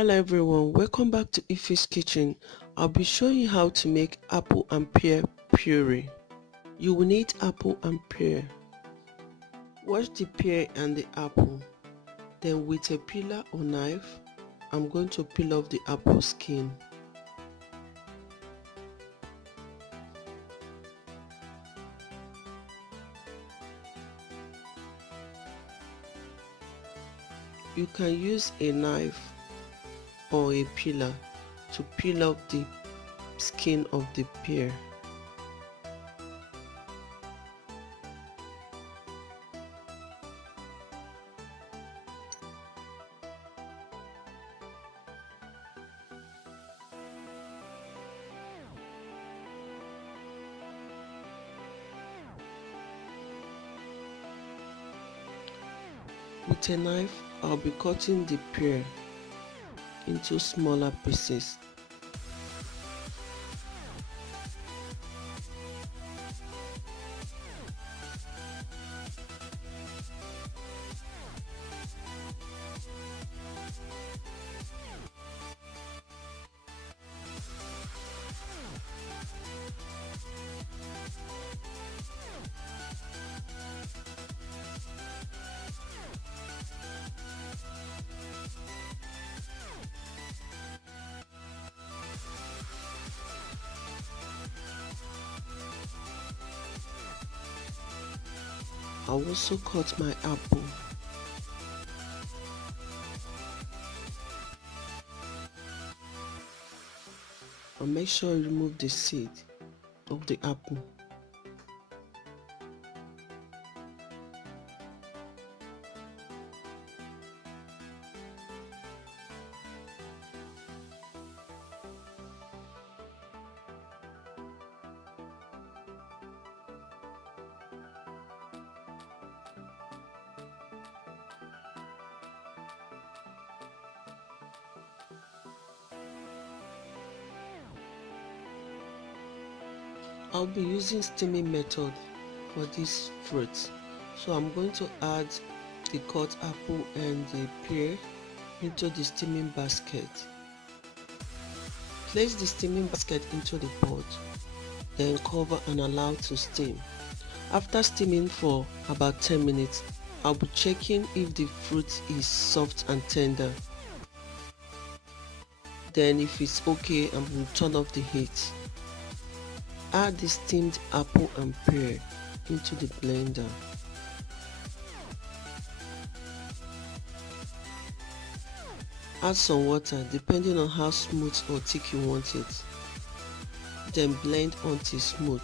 Hello everyone, welcome back to Iphy's kitchen. I'll be showing you how to make apple and pear puree. You will need apple and pear. Wash the pear and the apple. Then with a peeler or knife, I'm going to peel off the apple skin. You can use a knife or a peeler to peel off the skin of the pear. With a knife, I'll be cutting the pear into smaller pieces. I'll also cut my apple. And make sure you remove the seed of the apple. I'll be using steaming method for this fruit, so I'm going to add the cut apple and the pear into the steaming basket. Place the steaming basket into the pot, then cover and allow to steam. After steaming for about 10 minutes, I'll be checking if the fruit is soft and tender. Then if it's okay, I'm going to turn off the heat. Add the steamed apple and pear into the blender. Add some water depending on how smooth or thick you want it. Then blend until smooth.